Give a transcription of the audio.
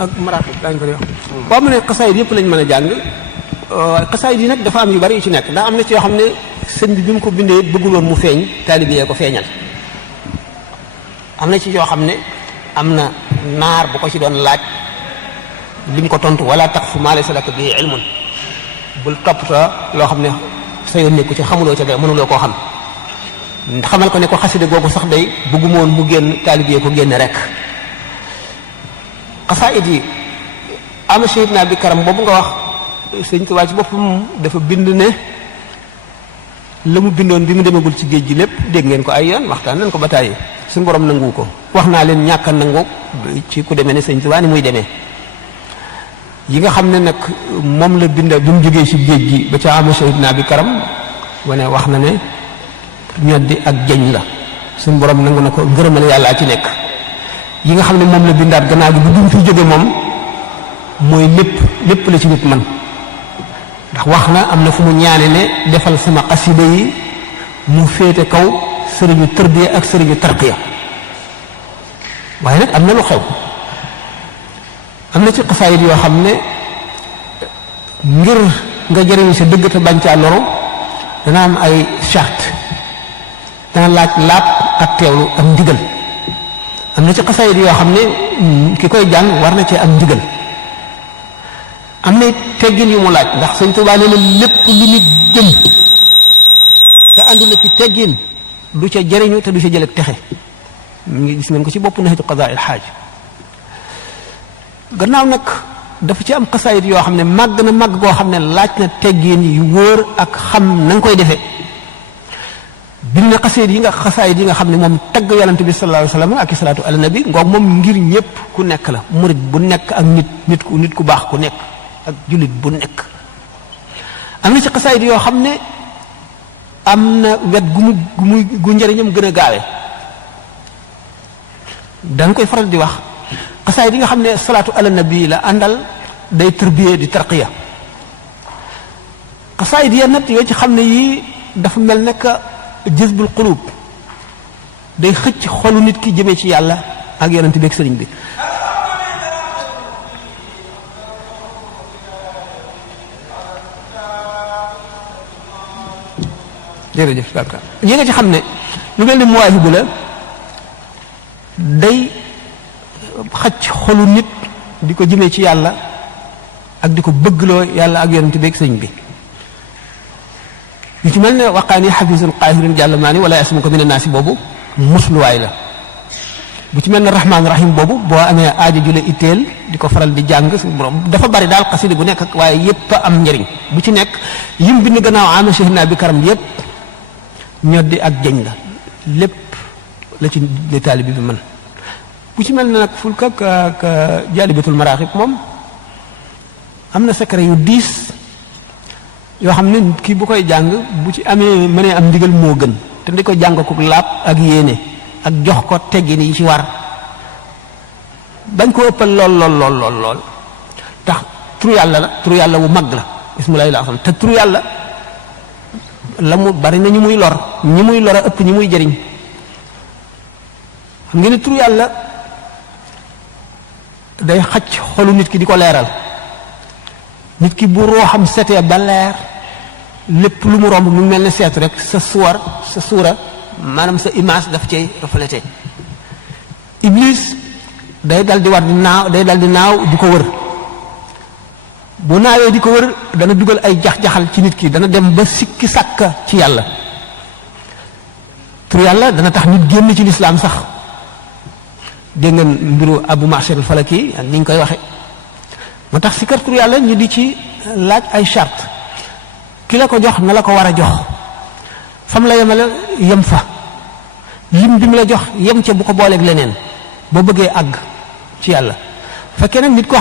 ak maraqib daañu ko di wax. boo mu ne xasaayid yëpp lañ mën a jàng xasaayid yi nag dafa am yu bari yu ci nekk ndax am na ci yoo xam ne sëñ bi mu ko bindee bëggul woon mu feeñ taalibe yee ko feeñal. am na ci yoo xam ne am na naar bu ko ci doon laaj lim ko tontu wala taqfu maa laysa laka bihi ilmun bul toppatoo loo xam ne sa yoon nekku ci xamuloo ca dara mënuloo koo xam xamal ko ne ko xaside googu sax day bëgguma woon mu génn taalibe ko génne rek. xasaayid yi am shahid naa bi karam boobu nga wax sëñ Tuubaa ci boppam dafa bind ne la mu bindoon bi mu demagul ci géej gi lépp dégg ngeen ko ay yoon waxtaan nañ ko ba tàyyi suñu borom nangu ko wax naa leen ñàkk a nangu ci ku demee ne sëñ Tuubaa ni muy demee yi nga xam ne nag moom la bind bi mu jógee ci géej gi ba ca am shahid naa bi karam wane wax na ne ñoddi ak jeñ la suñu borom nangu na ko ngërëmal yàllaa ci nekk. yi nga xam ne moom la bindaat gannaaw gi bu dum fi jóge moom mooy lépp la ci nit man ndax wax na am na fu mu ñaane ne defal sama xasida yi mu féete kaw sëriñu tërbiya ak sëriñu tarqiya waaye nag am na lu xew am na ci xasaayid yoo xam ne ngir nga jëriñu sa dëgg te bañ caa loru dana am ay charte dana laaj laab ak teewlu ak ndigal am na ci xasaayid yoo xam ne ki koy jàng war na cee am ndigal am na teggin yu mu laaj ndax Sëñ Tuubaa nee na lépp lu nit jëm te àndul ci teggin du ca jëriñu te du ca jëlee texe mu ngi gis ngeen ko ci bopp Nahju Qadaa'il Haaj gannaaw nag dafa ci am xasaayid yoo xam ne màgg na màgg goo xam ne laaj na teggin yu wóor ak xam na nga koy defee bind na xasaayid yi nga xam ne moom tagg yonent bi sallallahu alayhi wa sallam ak salaatu ala nabi ngoog moom ngir ñëpp ku nekk la murid bu nekk ak nit ku baax ku nekk ak jullit bu nekk am na ci xasaayid yoo xam ne am na wet gu njëriñam gën a gaawe dañ koy faral di wax xasaayid yi nga xam ne salaatu ala nabi la àndal day tërbiye di tarqiya xasaayid ya nag yoo ci xam ne yii dafa mel nekk jazbul qulub day xëcc xolu nit ki jëmee ci yàlla ak yonent bi ak sëriñ bi jërëjëf kàkka yi nga ci xam ne lu mel ni muwaahibu la day xëcc xolu nit di ko jëmee ci yàlla ak di ko bëggloo yàlla ak yonent bi ak sëriñ bi yu ci mel ne waqaani xafisun qaahirin jàll maa ni wala yasmuka mina naasi boobu musluwaay la bu ci mel ne rahmaan rahim boobu boo amee aajo ju la itteel di ko faral di jàng suñu borom dafa bari daal xasida bu nekk ak waaye yépp am njëriñ bu ci nekk yim bind gannaaw ama shahid naa bi karam yépp ñoddi ak jeñ la lépp la ci li taalibi bi mën bu ci mel ne nag fulka ak jaalibatul maraaxib moom am na secret yu diis yoo xam ne kii bu koy jàng bu ci amee mënee am ndigal moo gën te di ko jàng ko laab ak yéene ak jox ko teggin yi ci war bañ ko ëppal lool tax turu yàlla wu mag la ismullahil azam te turu yàlla la mu bari na ñi muy lor a ëpp ñi muy jëriñ xam ngeen ne turu yàlla day xacc xolu nit ki di ko leeral nit ki bu rooxam setee ba leer lépp lu mu romb mu mel ne seetu rek sa suura maanaam sa image daf cay reflété iblis day dal di naaw di ko wër bu naawee di ko wër dana dugal ay jax-jaxal ci nit ki dana dem ba sikki sàkka ci yàlla tur yàlla dana tax nit génn ci lislaam sax dégg ngeen mbiru Abu Ma'shar al-Falaki ak ni ñu koy waxe moo tax si kër tur yàlla ñu di ci laaj ay charte ki la ko jox na la ko war a jox fam la yemale yem fa lim bi mu la jox yem ca bu ko booleeg leneen boo bëggee àgg ci yàlla fekkee nag nit ko